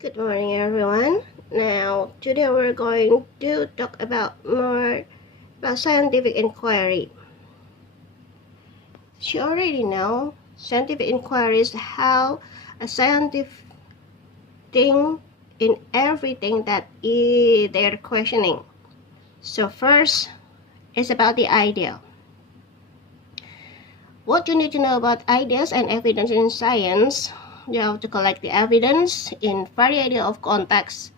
Good morning, everyone. Now, today we're going to talk about more about scientific inquiry. As you already know, scientific inquiry is how a scientist thinks in everything that they're questioning. So first, it's about the idea. What you need to know about ideas and evidence in science, you have to collect the evidence in variety of contexts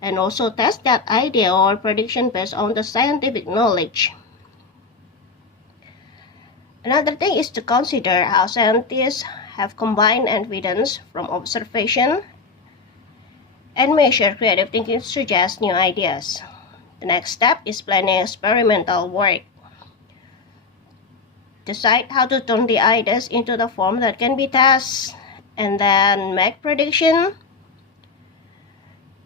and also test that idea or prediction based on the scientific knowledge. Another thing is to consider how scientists have combined evidence from observation and measure creative thinking to suggest new ideas. The next step is planning experimental work. Decide how to turn the ideas into the form that can be tested, and then make prediction.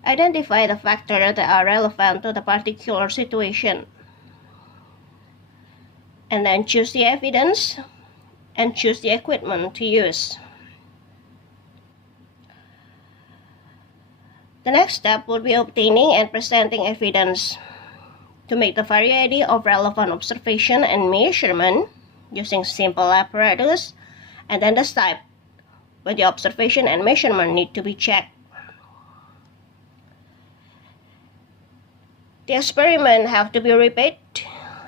Identify the factors that are relevant to the particular situation, and then choose the evidence and choose the equipment to use. The next step will be obtaining and presenting evidence to make the variety of relevant observation and measurement using simple apparatus, and then decide where the observation and measurement need to be checked. The experiment have to be repeated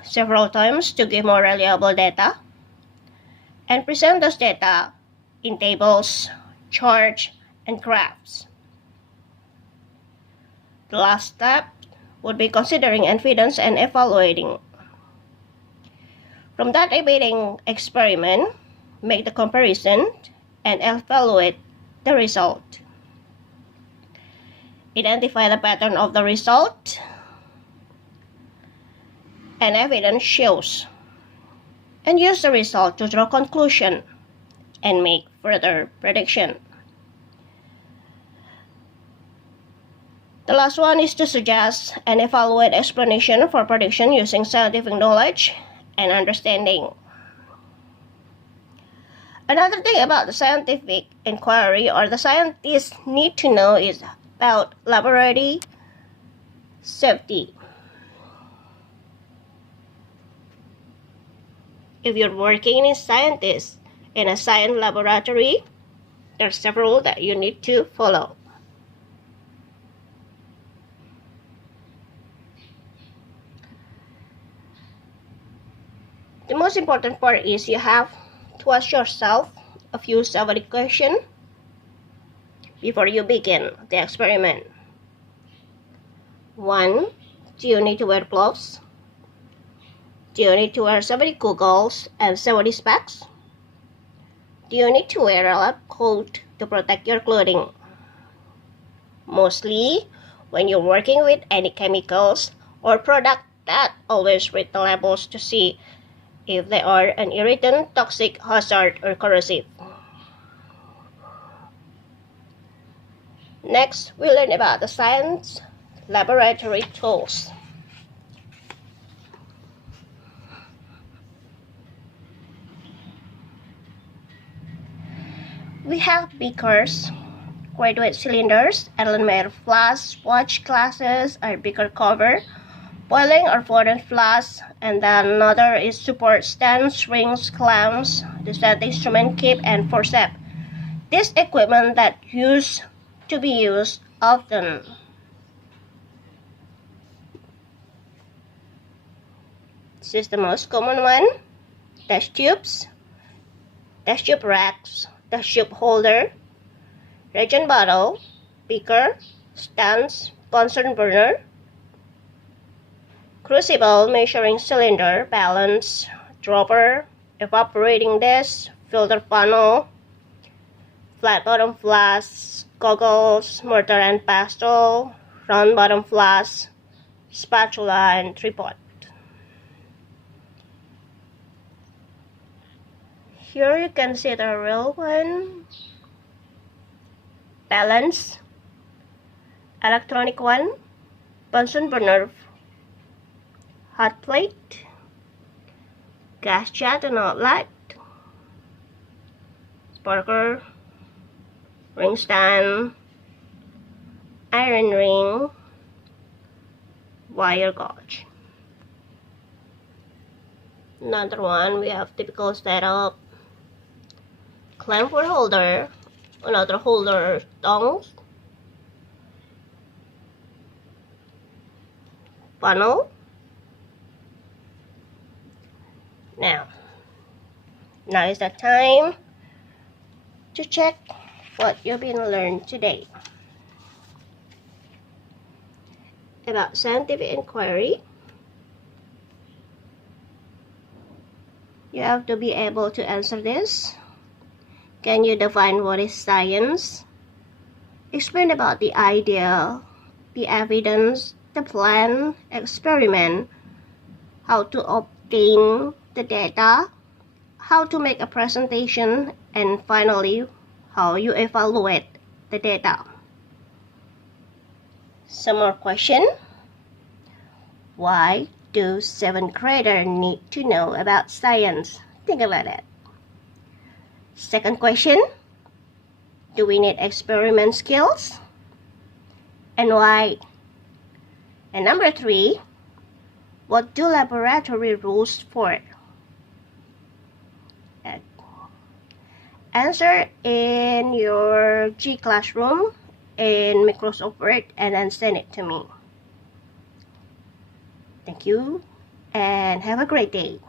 several times to give more reliable data, and present those data in tables, charts, and graphs. The last step would be considering evidence and evaluating. From that debating experiment, make the comparison and evaluate the result. Identify the pattern of the result and evidence shows, and use the result to draw conclusion and make further prediction. The last one is to suggest and evaluate explanation for prediction using scientific knowledge and understanding. Another thing about the scientific inquiry or the scientists need to know is about laboratory safety. If you're working as a scientist in a science laboratory, there are several that you need to follow. The most important part is you have to ask yourself a few self-critical questions before you begin the experiment. 1. Do you need to wear gloves? Do you need to wear safety goggles and safety specs? Do you need to wear a lab coat to protect your clothing? Mostly, when you're working with any chemicals or product, that always read the labels to see if they are an irritant, toxic, hazard, or corrosive. Next, we'll learn about the science laboratory tools. We have beakers, graduate cylinders, element flasks, watch glasses, or beaker cover, boiling or fondant flasks, and then another is support stands, rings, clamps, the set instrument kit, and forceps. This equipment that used to be used often. This is the most common one. Test tubes, test tube racks, test tube holder, reagent bottle, beaker, stands, Bunsen burner, crucible, measuring cylinder, balance, dropper, evaporating dish, filter funnel, flat bottom flask, goggles, mortar and pestle, round bottom flask, spatula, and tripod. Here you can see the real one. Balance, electronic one, Bunsen burner, hot plate, gas jet and outlet, sparker, ring stand, iron ring, wire gauge. Another one, we have typical setup, clamp for holder, another holder, tongs, funnel. Now is the time to check what you've been learned today. About scientific inquiry, you have to be able to answer this. Can you define what is science? Explain about the idea, the evidence, the plan, experiment, how to obtain the data, how to make a presentation, and finally, how you evaluate the data. Some more question. Why do 7th graders need to know about science? Think about it. Second question. Do we need experiment skills? And why? And number 3. What do laboratory rules for? Answer in your G Classroom in Microsoft Word and then send it to me. Thank you and have a great day.